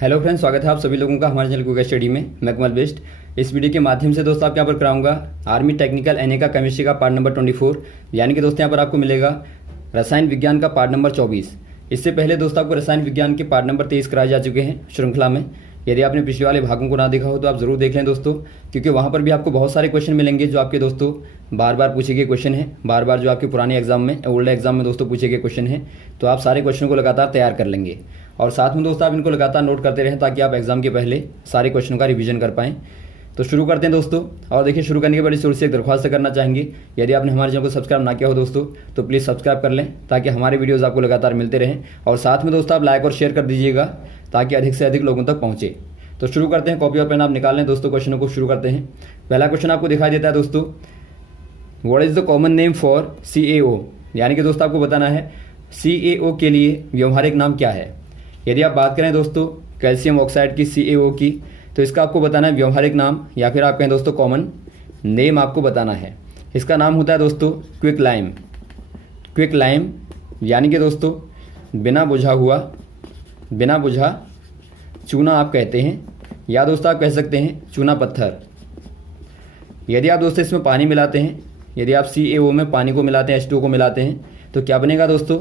Hello friends, स्वागत है आप सभी लोगों का हमारे चैनल कुका स्टडी में। मैं कमल बेस्ट। इस वीडियो के माध्यम से दोस्तों आप यहाँ पर कराऊंगा आर्मी टेक्निकल एनए का केमिस्ट्री का पार्ट नंबर 24, यानी कि दोस्तों यहाँ पर आपको मिलेगा रसायन विज्ञान का पार्ट नंबर 24। इससे पहले दोस्तों आपको रसायन विज्ञान के पार्ट नंबर 23 कराए जा चुके हैं श्रृंखला में। यदि आपने पिछले वाले भागों को ना देखा हो तो आप जरूर देख लें दोस्तों, क्योंकि वहाँ पर भी आपको बहुत सारे क्वेश्चन मिलेंगे जो आपके दोस्तों बार बार पूछे गए क्वेश्चन हैं, बार बार जो आपके पुराने एग्जाम में ओल्ड एग्जाम में दोस्तों पूछे गए क्वेश्चन हैं। तो आप सारे क्वेश्चन को लगातार तैयार कर लेंगे और साथ में दोस्तों आप इनको लगातार नोट करते रहें ताकि आप एग्जाम के पहले सारे क्वेश्चनों का रिवीजन कर पाएँ। तो शुरू करते हैं दोस्तों। और देखिए, शुरू करने के बड़ी जोर से एक दरख्वास्त करना चाहेंगे, यदि आपने हमारे चैनल को सब्सक्राइब ना किया हो दोस्तों तो प्लीज़ सब्सक्राइब कर लें ताकि हमारे वीडियोज़ आपको लगातार मिलते रहें। और साथ में दोस्तों आप लाइक और शेयर कर दीजिएगा ताकि अधिक से अधिक लोगों तक पहुँचे। तो शुरू करते हैं, कॉपी और पेन आप निकाल लें दोस्तों, क्वेश्चनों को शुरू करते हैं। पहला क्वेश्चन आपको दिखाई देता है दोस्तों, what is the common name for CaO, यानी कि दोस्तों आपको बताना है CaO के लिए व्यवहारिक नाम क्या है। यदि आप बात करें दोस्तों कैल्शियम ऑक्साइड की CaO की, तो इसका आपको बताना है व्यवहारिक नाम, या फिर आप कहें दोस्तों कॉमन नेम आपको बताना है। इसका नाम होता है दोस्तों क्विक लाइम। क्विक लाइम यानी कि दोस्तों बिना बुझा चूना आप कहते हैं, या दोस्तों आप कह सकते हैं चूना पत्थर। यदि आप दोस्तों इसमें पानी मिलाते हैं, यदि आप CaO में पानी को मिलाते हैं, H2O को मिलाते हैं, तो क्या बनेगा दोस्तों,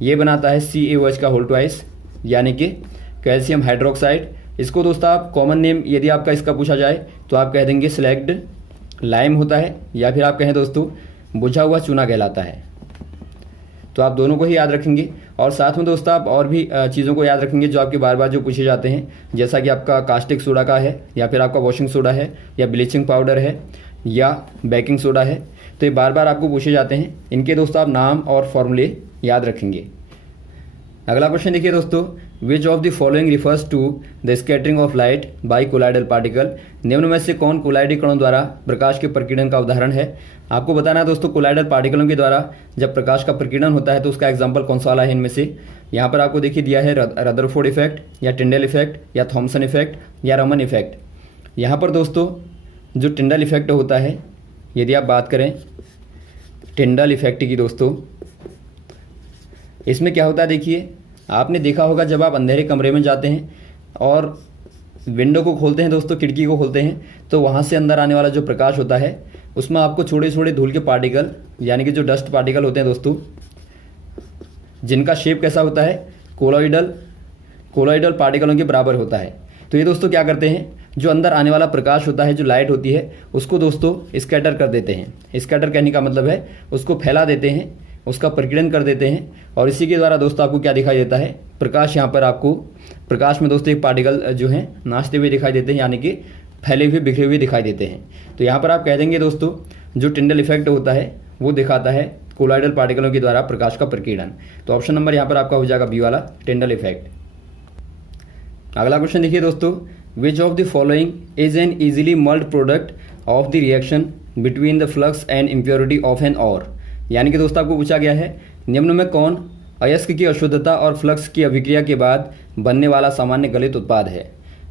ये बनाता है CaOH का होल ट्वाइस, यानी कि कैल्शियम हाइड्रोक्साइड। इसको दोस्तों आप कॉमन नेम यदि आपका इसका पूछा जाए तो आप कह देंगे स्लैग्ड लाइम होता है, या फिर आप कहें दोस्तों बुझा हुआ चूना कहलाता है। तो आप दोनों को ही याद रखेंगे और साथ में दोस्तों आप और भी चीज़ों को याद रखेंगे जो आपके बार बार जो पूछे जाते हैं, जैसा कि आपका कास्टिक सोडा का है, या फिर आपका वॉशिंग सोडा है, या ब्लीचिंग पाउडर है, या बेकिंग सोडा है। तो ये बार बार आपको पूछे जाते हैं, इनके दोस्तों आप नाम और फॉर्मूले याद रखेंगे। अगला क्वेश्चन देखिए दोस्तों, which of the following refers to the scattering of light by colloidal particle, निम्न में से कौन कोलाइडी कणों द्वारा प्रकाश के प्रकीर्णन का उदाहरण है। आपको बताना है दोस्तों कोलाइडल पार्टिकलों के द्वारा जब प्रकाश का प्रकीर्णन होता है तो उसका एग्जाम्पल कौन सा वाला है इनमें से। यहाँ पर आपको देखिए दिया है रदरफोर्ड इफेक्ट, या टिंडल इफेक्ट, या थॉमसन इफेक्ट, या रमन इफेक्ट। यहाँ पर दोस्तों जो टिंडल इफेक्ट होता है, यदि आप बात करें टिंडल इफेक्ट की दोस्तों, इसमें क्या होता है, देखिए आपने देखा होगा जब आप अंधेरे कमरे में जाते हैं और विंडो को खोलते हैं दोस्तों, खिड़की को खोलते हैं, तो वहाँ से अंदर आने वाला जो प्रकाश होता है उसमें आपको छोटे छोटे धूल के पार्टिकल, यानी कि जो डस्ट पार्टिकल होते हैं दोस्तों, जिनका शेप कैसा होता है, कोलॉइडल पार्टिकलों के बराबर होता है। तो ये दोस्तों क्या करते हैं, जो अंदर आने वाला प्रकाश होता है, जो लाइट होती है, उसको दोस्तों स्कैटर कर देते हैं। स्कैटर कहने का मतलब है उसको फैला देते हैं, उसका प्रकीर्णन कर देते हैं, और इसी के द्वारा दोस्तों आपको क्या दिखाई देता है, प्रकाश। यहाँ पर आपको प्रकाश में दोस्तों एक पार्टिकल जो हैं नाचते हुए दिखाई देते हैं, यानी कि फैले हुए बिखरे हुए दिखाई देते हैं। तो यहाँ पर आप कह देंगे दोस्तों जो टिंडल इफेक्ट होता है वो दिखाता है कोलॉइडल पार्टिकलों के द्वारा प्रकाश का प्रकीर्णन। तो ऑप्शन नंबर यहाँ पर आपका हो जाएगा बी वाला, टिंडल इफेक्ट। अगला क्वेश्चन देखिए दोस्तों, which of the following is an easily moulded product of the reaction between the flux and impurity of an ore, यानी कि दोस्तों आपको पूछा गया है निम्न में कौन अयस्क की अशुद्धता और फ्लक्स की अभिक्रिया के बाद बनने वाला सामान्य गलित उत्पाद है।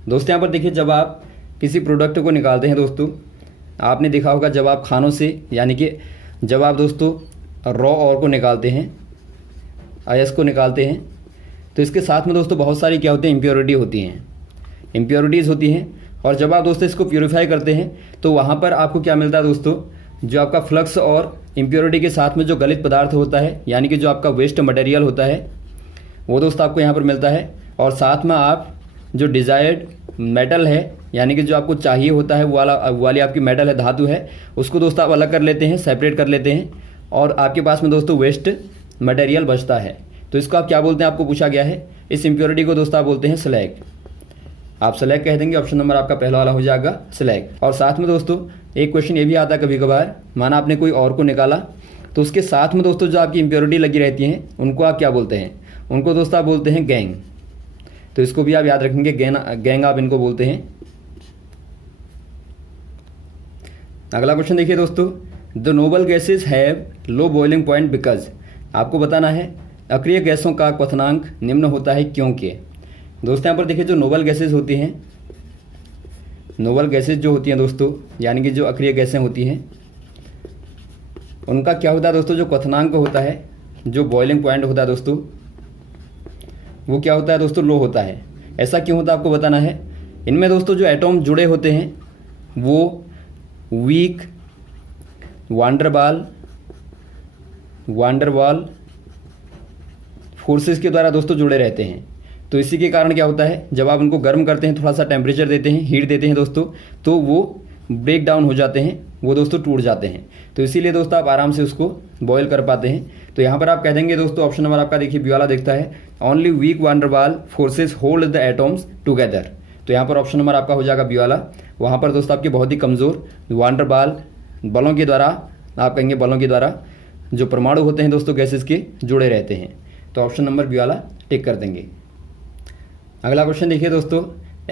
दोस्तों यहाँ पर देखिए, जब आप किसी प्रोडक्ट को निकालते हैं दोस्तों, आपने देखा होगा जब आप खानों से, यानी कि जब आप दोस्तों रॉ और को निकालते हैं, अयस्क को निकालते हैं, तो इसके साथ में दोस्तों बहुत सारी क्या होती हैं, इम्प्योरिटीज़ होती हैं। और जब आप दोस्तों इसको प्योरीफाई करते हैं तो वहाँ पर आपको क्या मिलता है दोस्तों, जो आपका फ्लक्स और इम्प्योरिटी के साथ में जो गलित पदार्थ होता है, यानी कि जो आपका वेस्ट मटेरियल होता है, वो दोस्तों आपको यहाँ पर मिलता है। और साथ में आप जो डिज़ायर्ड मेटल है, यानी कि जो आपको चाहिए होता है वो वाली आपकी मेटल है, धातु है, उसको दोस्तों आप अलग कर लेते हैं, सेपरेट कर लेते हैं, और आपके पास में दोस्तों वेस्ट मटेरियल बचता है। तो इसको आप क्या बोलते हैं, आपको पूछा गया है, इस इम्प्योरिटी को दोस्तों आप बोलते हैं स्लैग। आप स्लैग कह देंगे, ऑप्शन नंबर आपका पहला वाला हो जाएगा स्लैग। और साथ में दोस्तों एक क्वेश्चन ये भी आता है कभी कभार, माना आपने कोई और को निकाला तो उसके साथ में दोस्तों जो आपकी इम्प्योरिटी लगी रहती हैं उनको आप क्या बोलते हैं, उनको दोस्तों आप बोलते हैं गैंग। तो इसको भी आप याद रखेंगे, गैंग आप इनको बोलते हैं। अगला क्वेश्चन देखिए दोस्तों, the noble gases have low boiling point because, आपको बताना है अक्रिय गैसों का क्वथनांक निम्न होता है क्योंकि। दोस्तों यहाँ पर देखिए जो नोबल गैसेज होती हैं, नोबल गैसेज जो होती हैं दोस्तों, यानी कि जो अक्रिय गैसें होती हैं, उनका क्या होता है दोस्तों, जो क्वथनांक होता है, जो बॉइलिंग पॉइंट होता है दोस्तों, वो क्या होता है दोस्तों, लो होता है। ऐसा क्यों होता है आपको बताना है। इनमें दोस्तों जो एटॉम जुड़े होते हैं वो वीक वांडरवाल फोर्सेस के द्वारा दोस्तों जुड़े रहते हैं। तो इसी के कारण क्या होता है, जब आप उनको गर्म करते हैं, थोड़ा सा टेम्परेचर देते हैं, हीट देते हैं दोस्तों, तो वो ब्रेक डाउन हो जाते हैं, वो दोस्तों टूट जाते हैं। तो इसीलिए दोस्तों आप आराम से उसको बॉयल कर पाते हैं। तो यहाँ पर आप कह देंगे दोस्तों, ऑप्शन नंबर आपका देखिए बी वाला दिखता है, only weak van der Waals forces hold the atoms together. तो यहाँ पर ऑप्शन नंबर आपका हो जाएगा बी वाला। वहाँ पर दोस्तों आपके बहुत ही कमज़ोर वांडरवाल बलों के द्वारा, आप कहेंगे बलों के द्वारा जो परमाणु होते हैं दोस्तों गैसेस के, जुड़े रहते हैं। तो ऑप्शन नंबर बी वाला टिक कर देंगे। अगला क्वेश्चन देखिए दोस्तों,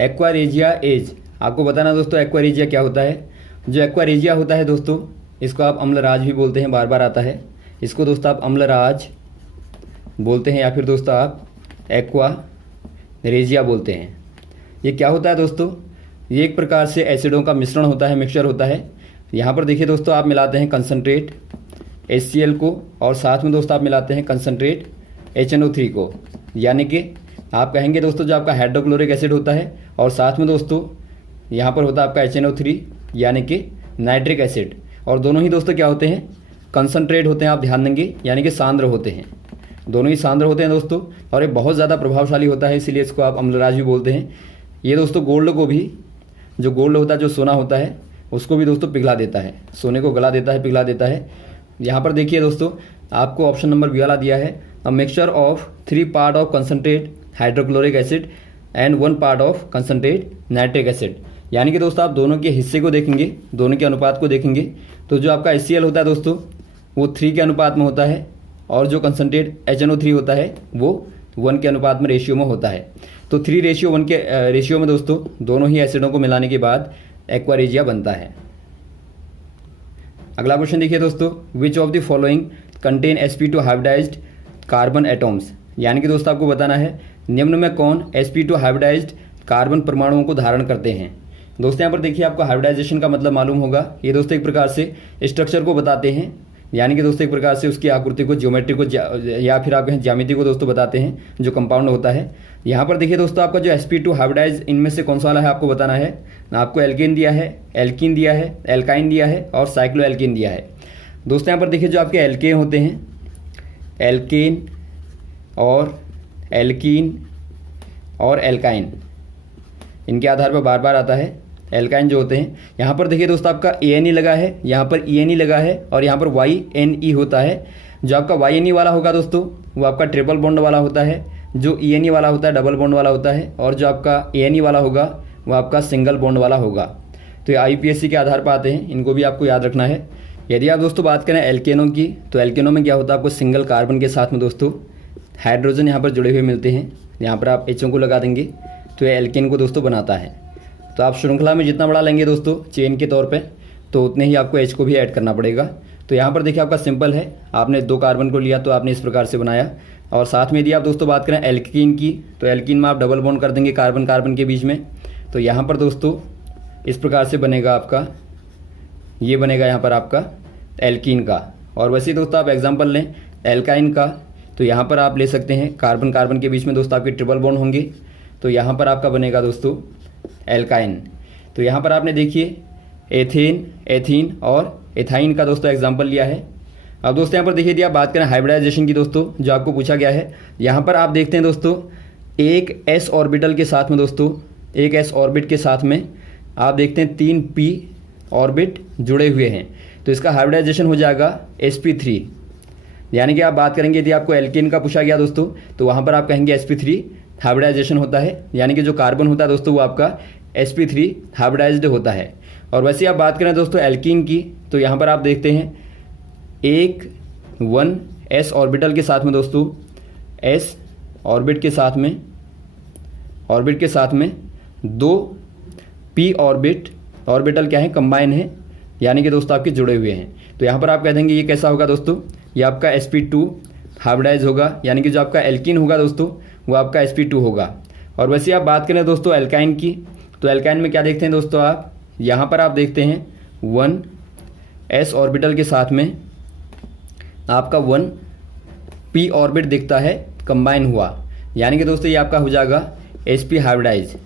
एक्वारेजिया एज। आपको बताना दोस्तों एक्वारेजिया क्या होता है। जो एक्वारेजिया होता है दोस्तों, इसको आप अम्लराज भी बोलते हैं, बार बार आता है। इसको दोस्तों आप अम्लराज बोलते हैं या फिर दोस्तों आप एक्वारेजिया बोलते हैं। ये क्या होता है दोस्तों, ये एक प्रकार से एसिडों का मिश्रण होता है, मिक्सचर होता है। यहाँ पर देखिए दोस्तों आप मिलाते हैं कंसनट्रेट HCl को, और साथ में दोस्तों आप मिलाते हैं कंसनट्रेट HNO3 को, यानी कि आप कहेंगे दोस्तों जो आपका हाइड्रोक्लोरिक एसिड होता है, और साथ में दोस्तों यहाँ पर होता है आपका HNO3 यानी कि नाइट्रिक एसिड। और दोनों ही दोस्तों क्या होते हैं, कंसनट्रेट होते हैं, आप ध्यान देंगे, यानी कि सांद्र होते हैं। दोनों ही सांद्र होते हैं दोस्तों, और ये बहुत ज़्यादा प्रभावशाली होता है, इसीलिए इसको आप अम्लराज भी बोलते हैं। ये दोस्तों गोल्ड को भी, जो गोल्ड होता है, जो सोना होता है, उसको भी दोस्तों पिघला देता है, सोने को गला देता है, पिघला देता है। यहाँ पर देखिए दोस्तों आपको ऑप्शन नंबर बी वाला दिया है, a mixture of 3 part of concentrate hydrochloric acid and 1 part of concentrate nitric acid. यानी कि दोस्तों आप दोनों के हिस्से को देखेंगे, दोनों के अनुपात को देखेंगे, तो जो आपका HCl होता है दोस्तों वो 3 के अनुपात में होता है, और जो कंसनट्रेट HNO3 होता है वो 1 के अनुपात में रेशियो में होता है। तो 3:1 के रेशियो में दोस्तों दोनों ही एसिडों को मिलाने के बाद एक्वारेजिया बनता है। अगला क्वेश्चन देखिए दोस्तों, which of the following contain sp2 hybridised carbon atoms. यानी कि दोस्तों आपको बताना है निम्न में कौन sp2 हाइब्रिडाइज्ड कार्बन परमाणुओं को धारण करते हैं। दोस्तों यहाँ पर देखिए आपको हाइब्रिडाइजेशन का मतलब मालूम होगा। ये दोस्तों एक प्रकार से स्ट्रक्चर को बताते हैं, यानी कि दोस्तों एक प्रकार से उसकी आकृति को, ज्योमेट्री को, या फिर आप कहें ज्यामिति को दोस्तों बताते हैं, जो कंपाउंड होता है। यहाँ पर देखिए दोस्तों आपका जो sp2 हाइब्रिडाइज, इनमें से कौन सा वाला है आपको बताना है। आपको एल्केन दिया है, एल्कीन दिया है, एल्काइन दिया है और साइक्लोएल्कीन दिया है। दोस्तों यहाँ पर देखिए जो आपके एल्केन होते हैं, एल्केन और एल्कीन और एल्काइन, इनके आधार पर बार बार आता है। एल्काइन जो होते हैं, यहाँ पर देखिए दोस्तों आपका ANE लगा है, यहाँ पर ENE लगा है, और यहाँ पर YNE होता है। जो आपका YNE वाला होगा दोस्तों वो आपका ट्रिपल बॉन्ड वाला होता है, जो ENE वाला होता है डबल बॉन्ड वाला होता है, और जो आपका ANE वाला होगा वो आपका सिंगल बॉन्ड वाला होगा। तो ये IUPAC के आधार पर आते हैं, इनको भी आपको याद रखना है। यदि आप दोस्तों बात करें एल्केनों की, तो एल्केनों में क्या होता है, आपको सिंगल कार्बन के साथ में दोस्तों हाइड्रोजन यहाँ पर जुड़े हुए मिलते हैं। यहाँ पर आप HO को लगा देंगे तो ये एल्केन को दोस्तों बनाता है। तो आप श्रृंखला में जितना बड़ा लेंगे दोस्तों चेन के तौर पे, तो उतने ही आपको H को भी ऐड करना पड़ेगा। तो यहाँ पर देखिए आपका सिंपल है, आपने 2 कार्बन को लिया तो आपने इस प्रकार से बनाया। और साथ में यदि आप दोस्तों बात करें एल्कीन की, तो एल्कीन में आप डबल बॉन्ड कर देंगे कार्बन कार्बन के बीच में। तो यहाँ पर दोस्तों इस प्रकार से बनेगा आपका, ये बनेगा यहाँ पर आपका एल्कीन का। और वैसे ही दोस्तों आप एग्जाम्पल लें एल्काइन का, तो यहाँ पर आप ले सकते हैं कार्बन कार्बन के बीच में दोस्तों आपके ट्रिपल बॉन्ड होंगे, तो यहाँ पर आपका बनेगा दोस्तों एल्काइन। तो यहाँ पर आपने देखिए एथेन, एथीन और एथाइन का दोस्तों एग्जाम्पल लिया है। अब दोस्तों यहाँ पर देखिए यदि आप बात करें हाइब्रिडाइजेशन की दोस्तों, जो आपको पूछा गया है, यहाँ पर आप देखते हैं दोस्तों एक s ऑर्बिटल के साथ में दोस्तों, एक s ऑर्बिट के साथ में आप देखते हैं 3 p ऑर्बिट जुड़े हुए हैं। तो इसका हाइब्रिडाइजेशन हो जाएगा sp3। यानी कि आप बात करेंगे यदि आपको एल्केन का पूछा गया दोस्तों, तो वहाँ पर आप कहेंगे sp3 हाइब्रिडाइजेशन होता है, यानी कि जो कार्बन होता है दोस्तों वो आपका sp3 हाइब्रिडाइज्ड होता है। और वैसे आप बात करें दोस्तों एल्कीन की, तो यहाँ पर आप देखते हैं एक 1s ऑर्बिटल के साथ में दोस्तों, s ऑर्बिट के साथ में 2 p ऑर्बिटल क्या है, कंबाइन है, यानी कि दोस्तों आपके जुड़े हुए हैं। तो यहाँ पर आप कह देंगे ये कैसा होगा दोस्तों, ये आपका sp2 हाइब्रिडाइज होगा, यानी कि जो आपका एल्कीन होगा दोस्तों वो आपका sp2 होगा। और वैसे आप बात करें दोस्तों एल्काइन की, तो एल्काइन में क्या देखते हैं दोस्तों आप, यहाँ पर आप देखते हैं 1s ऑर्बिटल के साथ में आपका 1p ऑर्बिट दिखता है कंबाइन हुआ, यानी कि दोस्तों ये आपका हो जाएगा sp हाइब्रिडाइज।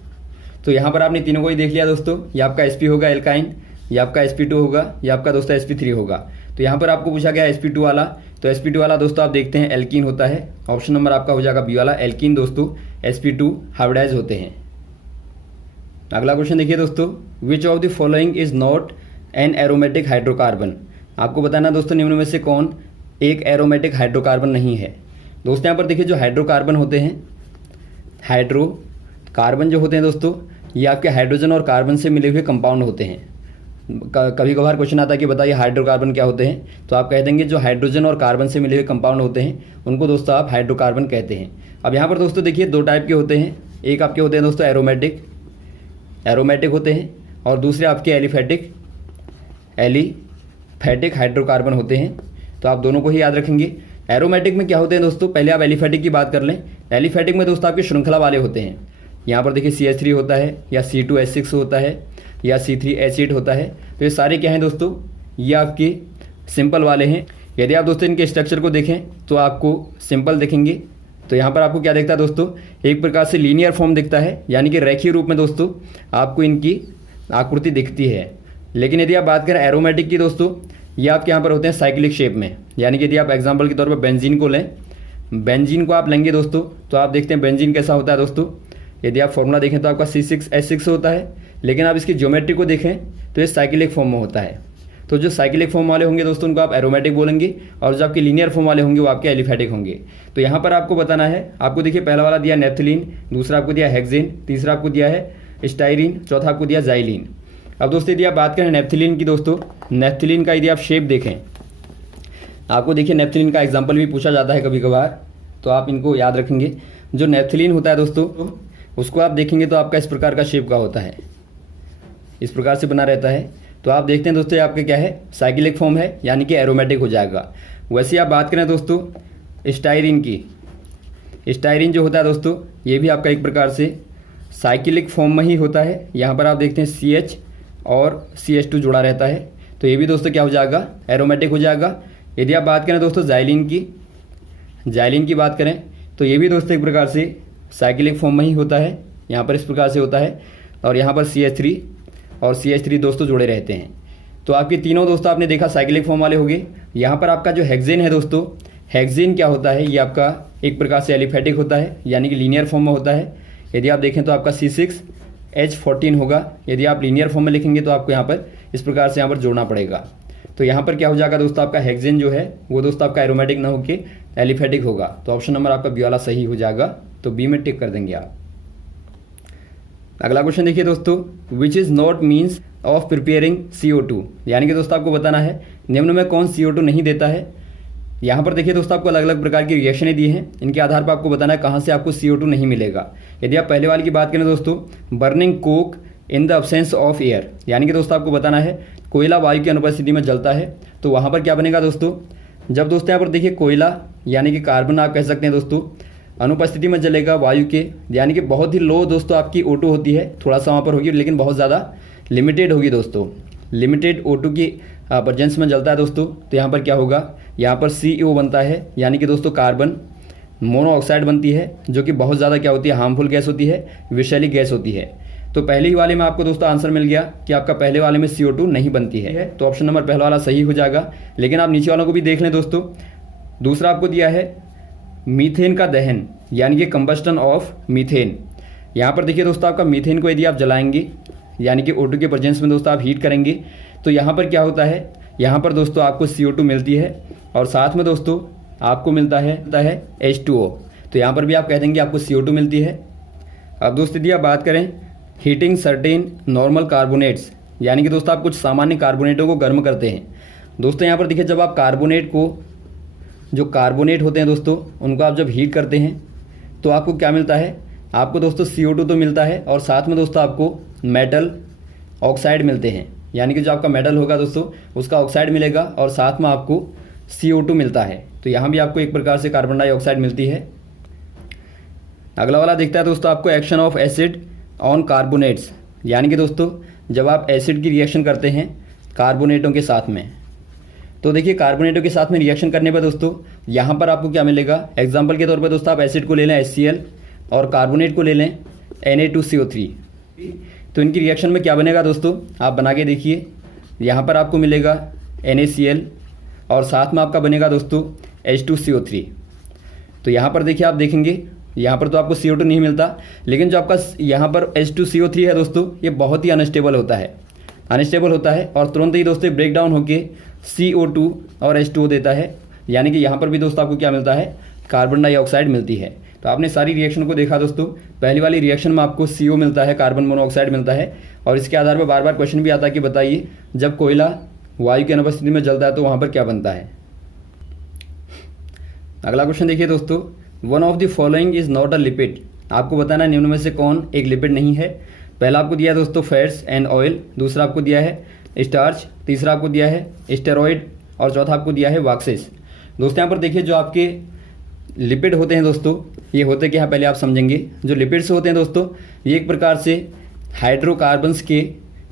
तो यहाँ पर आपने तीनों को ही देख लिया दोस्तों, ये आपका sp होगा एल्काइन, ये आपका sp2 होगा, ये आपका दोस्तों sp3 होगा। तो यहाँ पर आपको पूछा गया sp2 वाला, तो sp2 वाला दोस्तों आप देखते हैं एल्कीन होता है। ऑप्शन नंबर आपका हो जाएगा बी वाला, एल्कीन दोस्तों sp2 हाइब्रिडाइज होते हैं। अगला क्वेश्चन देखिए दोस्तों, which of the following is not an aromatic hydrocarbon. आपको बताना दोस्तों निम्न में से कौन एक एरोमेटिक हाइड्रोकार्बन नहीं है। दोस्तों यहाँ पर देखिए जो हाइड्रोकार्बन होते हैं, हाइड्रोकार्बन जो होते हैं दोस्तों, ये आपके हाइड्रोजन और कार्बन से मिले हुए कंपाउंड होते हैं। कभी कभार क्वेश्चन आता है कि बताइए हाइड्रोकार्बन क्या होते हैं, तो आप कह देंगे जो हाइड्रोजन और कार्बन से मिले हुए कंपाउंड होते हैं उनको दोस्तों आप हाइड्रोकार्बन कहते हैं। अब यहाँ पर दोस्तों देखिए दो टाइप के होते हैं, एक आपके होते हैं दोस्तों एरोमेटिक होते हैं, और दूसरे आपके एलिफैटिक हाइड्रोकार्बन होते हैं। तो आप दोनों को ही याद रखेंगे। एरोमेटिक में क्या होते हैं दोस्तों, पहले आप एलिफैटिक की बात कर लें। एलिफैटिक में दोस्तों आपके श्रृंखला वाले होते हैं। यहाँ पर देखिए CH3 होता है, या C2H6 होता है, या C3H8 होता है। तो ये सारे क्या हैं दोस्तों, ये आपके सिंपल वाले हैं। यदि आप दोस्तों इनके स्ट्रक्चर को देखें तो आपको सिंपल दिखेंगे। तो यहाँ पर आपको क्या दिखता है दोस्तों, एक प्रकार से लीनियर फॉर्म दिखता है, यानी कि रेखीय रूप में दोस्तों आपको इनकी आकृति दिखती है। लेकिन यदि आप बात करें एरोमेटिक की दोस्तों, ये आपके यहाँ पर होते हैं साइक्लिक शेप में। यानी कि यदि आप एग्जाम्पल के तौर पर बेंजीन को लें, बेंजीन को आप लेंगे दोस्तों, तो आप देखते हैं बेंजीन कैसा होता है दोस्तों। यदि आप फॉर्मूला देखें तो आपका C6H6 होता है, लेकिन आप इसकी ज्योमेट्री को देखें तो ये साइक्लिक फॉर्म में होता है। तो जो साइक्लिक फॉर्म वाले होंगे दोस्तों उनको आप एरोमेटिक बोलेंगे, और जो आपके लीनियर फॉर्म वाले होंगे वो आपके एलिफैटिक होंगे। तो यहाँ पर आपको बताना है, आपको देखिए पहला वाला दिया नेफ्थलीन, दूसरा आपको दिया हेक्सेन, तीसरा आपको दिया है स्टाइरिन, चौथा आपको दिया जाइलिन। अब दोस्तों यदि आप बात करें नेफ्थलीन की दोस्तों, नेफ्थलीन का यदि आप शेप देखें, आपको देखिए नेफ्थलीन का एग्जाम्पल भी पूछा जाता है कभी कभार, तो आप इनको याद रखेंगे। जो नेफ्थलीन होता है दोस्तों, उसको आप देखेंगे तो आपका इस प्रकार का शेप का होता है, इस प्रकार से बना रहता है। तो आप देखते हैं दोस्तों ये आपके क्या है, साइक्लिक फॉर्म है, यानी कि एरोमेटिक हो जाएगा। वैसे आप बात करें दोस्तों स्टाइरिन की, स्टाइरिन जो होता है दोस्तों, ये भी आपका एक प्रकार से साइक्लिक फॉर्म में ही होता है। यहाँ पर आप देखते हैं CH और CH2 जुड़ा रहता है, तो ये भी दोस्तों क्या हो जाएगा, एरोमेटिक हो जाएगा। यदि आप बात करें दोस्तों जाइलिन की बात करें, तो ये भी दोस्तों एक प्रकार से साइक्लिक फॉर्म में ही होता है। यहाँ पर इस प्रकार से होता है, और यहाँ पर CH3 और CH3 दोस्तों जुड़े रहते हैं। तो आपके तीनों दोस्तों आपने देखा साइक्लिक फॉर्म वाले हो गए। यहाँ पर आपका जो हेक्सेन है दोस्तों, हेक्सेन क्या होता है, ये आपका एक प्रकार से एलिफैटिक होता है, यानी कि लीनियर फॉर्म में होता है। यदि आप देखें तो आपका C6H14 होगा। यदि आप लीनियर फॉर्म में लिखेंगे तो आपको यहाँ पर इस प्रकार से यहाँ पर जोड़ना पड़ेगा। तो यहाँ पर क्या हो जाएगा दोस्तों, आपका हेक्सेन जो है वो दोस्तों आपका एरोमेटिक ना होकर एलिफैटिक होगा। तो ऑप्शन नंबर आपका बी वाला सही हो जाएगा, तो बी में टिक कर देंगे आप। अगला क्वेश्चन देखिए दोस्तों, which is not means of preparing CO2, यानी कि दोस्तों आपको बताना है निम्न में कौन CO2 नहीं देता है। यहाँ पर देखिए दोस्तों आपको अलग अलग प्रकार की रिएक्शनें दी हैं, इनके आधार पर आपको बताना है कहाँ से आपको CO2 नहीं मिलेगा। यदि आप पहले वाले की बात करें दोस्तों, burning Coke in the absence of air, यानी कि दोस्तों आपको बताना है कोयला वायु की अनुपस्थिति में जलता है, तो वहाँ पर क्या बनेगा दोस्तों, जब दोस्तों यहाँ पर देखिए कोयला यानी कि कार्बन आप कह सकते हैं दोस्तों अनुपस्थिति में जलेगा वायु के, यानी कि बहुत ही लो दोस्तों आपकी O2 होती है, थोड़ा सा वहाँ पर होगी लेकिन बहुत ज़्यादा लिमिटेड होगी दोस्तों, लिमिटेड O2 की प्रेजेंस में जलता है दोस्तों। तो यहाँ पर क्या होगा, यहाँ पर CO बनता है, यानी कि दोस्तों कार्बन मोनोऑक्साइड बनती है, जो कि बहुत ज़्यादा क्या होती है, हार्मफुल गैस होती है, विषैली गैस होती है। तो पहले ही वाले में आपको दोस्तों आंसर मिल गया कि आपका पहले वाले में CO2 नहीं बनती है, तो ऑप्शन नंबर पहला वाला सही हो जाएगा। लेकिन आप नीचे वालों को भी देख लें दोस्तों, दूसरा आपको दिया है मीथेन का दहन, यानी कि कंबस्टन ऑफ मीथेन। यहाँ पर देखिए दोस्तों आपका मीथेन को यदि आप जलाएंगे, यानी कि O2 के प्रेजेंस में दोस्तों आप हीट करेंगे, तो यहाँ पर क्या होता है, यहाँ पर दोस्तों आपको CO2 मिलती है, और साथ में दोस्तों आपको मिलता है H2O। तो यहाँ पर भी आप कह देंगे आपको CO2 मिलती है। अब दोस्तों यदि आप बात करें हीटिंग सर्टेन नॉर्मल कार्बोनेट्स, यानी कि दोस्तों आप कुछ सामान्य कार्बोनेटों को गर्म करते हैं। दोस्तों यहाँ पर देखिए जब आप कार्बोनेट को, जो कार्बोनेट होते हैं दोस्तों, उनको आप जब हीट करते हैं तो आपको क्या मिलता है, आपको दोस्तों CO2 तो मिलता है, और साथ में दोस्तों आपको मेटल ऑक्साइड मिलते हैं, यानी कि जो आपका मेटल होगा दोस्तों उसका ऑक्साइड मिलेगा, और साथ में आपको CO2 मिलता है। तो यहाँ भी आपको एक प्रकार से कार्बन डाइऑक्साइड मिलती है। अगला वाला देखता है दोस्तों आपको action of acid on carbonates, यानी कि दोस्तों जब आप एसिड की रिएक्शन करते हैं कार्बोनेटों के साथ में, तो देखिए कार्बोनेटों के साथ में रिएक्शन करने पर दोस्तों यहाँ पर आपको क्या मिलेगा, एग्जांपल के तौर पर दोस्तों आप एसिड को ले लें HCl और कार्बोनेट को ले लें Na2CO3। तो इनकी रिएक्शन में क्या बनेगा दोस्तों, आप बना के देखिए। यहाँ पर आपको मिलेगा NaCl और साथ में आपका बनेगा दोस्तों H2CO3। तो यहाँ पर देखिए, आप देखेंगे यहाँ पर तो आपको CO2 नहीं मिलता, लेकिन जो आपका यहाँ पर H2CO3 है दोस्तों, ये बहुत ही अनस्टेबल होता है और तुरंत ही दोस्तों ब्रेक डाउन होकर CO2 और H2O देता है। यानी कि यहाँ पर भी दोस्तों आपको क्या मिलता है, कार्बन डाइऑक्साइड मिलती है। तो आपने सारी रिएक्शन को देखा दोस्तों। पहली वाली रिएक्शन में आपको CO मिलता है, कार्बन मोनोऑक्साइड मिलता है, और इसके आधार पर बार बार क्वेश्चन भी आता है कि बताइए जब कोयला वायु की अनुपस्थिति में जलता है तो वहाँ पर क्या बनता है। अगला क्वेश्चन देखिए दोस्तों, one of the following is not a lipid. आपको बताना है निम्न में से कौन एक लिपिड नहीं है। पहला आपको दिया है दोस्तों फैट्स एंड ऑयल, दूसरा आपको दिया है स्टार्च, तीसरा आपको दिया है स्टेरॉइड और चौथा आपको दिया है वैक्सेस। दोस्तों यहाँ पर देखिए, जो आपके लिपिड होते हैं दोस्तों, ये होते क्या है पहले आप समझेंगे। जो लिपिड्स होते हैं दोस्तों, ये एक प्रकार से हाइड्रोकार्बन्स के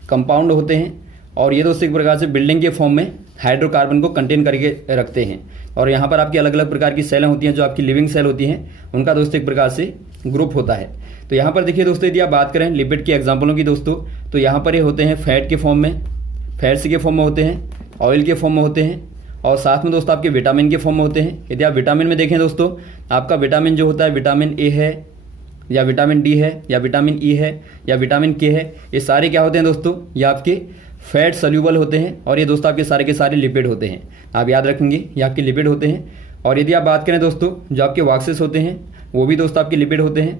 कंपाउंड होते हैं, और ये दोस्तों एक प्रकार से बिल्डिंग के फॉर्म में हाइड्रोकार्बन को कंटेन करके रखते हैं। और यहाँ पर आपकी अलग अलग प्रकार की सेलें होती हैं, जो आपकी लिविंग सेल होती हैं, उनका दोस्तों एक प्रकार से ग्रुप होता है। तो यहाँ पर देखिए दोस्तों, यदि आप बात करें लिपिड के एग्जाम्पलों की दोस्तों, तो यहाँ पर ये होते हैं फैट के फॉर्म में, फैट्स के फॉर्म में होते हैं, ऑयल के फॉर्म में होते हैं, और साथ में दोस्तों आपके विटामिन के फॉर्म में होते हैं। यदि आप विटामिन में देखें दोस्तों, आपका विटामिन जो होता है विटामिन ए है, या विटामिन डी है, या विटामिन ई है, या विटामिन के है, ये सारे क्या होते हैं दोस्तों, ये आपके फैट सोल्यूबल होते हैं, और ये दोस्तों आपके सारे के सारे लिपिड होते हैं। आप याद रखेंगे, ये आपके लिपिड होते हैं। और यदि आप बात करें दोस्तों, जो आपके वैक्सेस होते हैं वो भी दोस्तों आपके लिपिड होते हैं।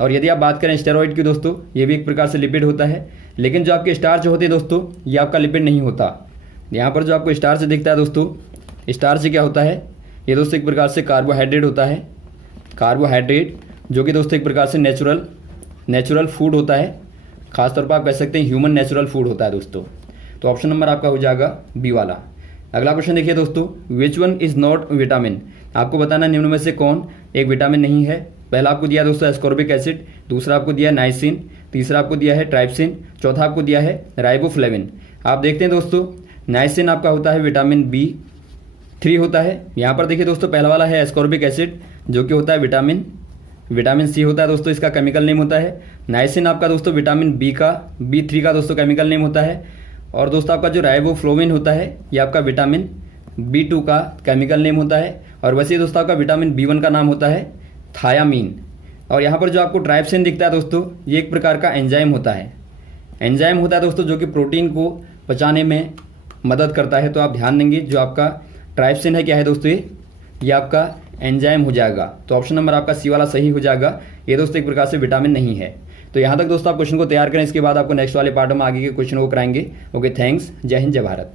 और यदि आप बात करें स्टेरॉइड की दोस्तों, ये भी एक प्रकार से लिपिड होता है। लेकिन जो आपके स्टार्च होते हैं दोस्तों, ये आपका लिपिड नहीं होता। यहाँ पर जो आपको स्टार्च दिखता है दोस्तों, स्टार्च क्या होता है, ये दोस्तों एक प्रकार से कार्बोहाइड्रेट होता है। कार्बोहाइड्रेट जो कि दोस्तों एक प्रकार से नेचुरल फूड होता है। खासतौर पर आप कह सकते हैं ह्यूमन नेचुरल फूड होता है दोस्तों। तो ऑप्शन नंबर आपका हो जाएगा बी वाला। अगला क्वेश्चन देखिए दोस्तों, which one is not vitamin. आपको बताना निम्न में से कौन एक विटामिन नहीं है। पहला आपको दिया दोस्तों एस्कॉर्बिक एसिड, दूसरा आपको दिया नाइसिन, तीसरा आपको दिया है ट्राइप्सिन, चौथा आपको दिया है राइबोफ्लेविन। आप देखते हैं दोस्तों, नाइसिन आपका होता है विटामिन B3 होता है। यहाँ पर देखिए दोस्तों, पहला वाला है एस्कॉर्बिक एसिड, जो कि होता है विटामिन C होता है दोस्तों, इसका केमिकल नेम होता है। नाइसिन आपका दोस्तों विटामिन B3 का दोस्तों केमिकल नेम होता है। और दोस्तों आपका जो राइबोफ्लोविन होता है, ये आपका विटामिन B2 का केमिकल नेम होता है। और वैसे दोस्तों आपका विटामिन B1 का नाम होता है थायामीन। और यहाँ पर जो आपको ट्राइप्सिन दिखता है दोस्तों, ये एक प्रकार का एंजाइम होता है दोस्तों, जो कि प्रोटीन को पचाने में मदद करता है। तो आप ध्यान देंगे, जो आपका ट्राइप्सिन है क्या है दोस्तों, ये आपका एंजाइम हो जाएगा। तो ऑप्शन नंबर आपका सी वाला सही हो जाएगा। ये दोस्तों एक प्रकार से विटामिन नहीं है। तो यहाँ तक दोस्तों आप क्वेश्चन को तैयार करें, इसके बाद आपको नेक्स्ट वाले पार्ट में आगे के क्वेश्चन को कराएंगे। ओके, थैंक्स, जय हिंद, जय भारत।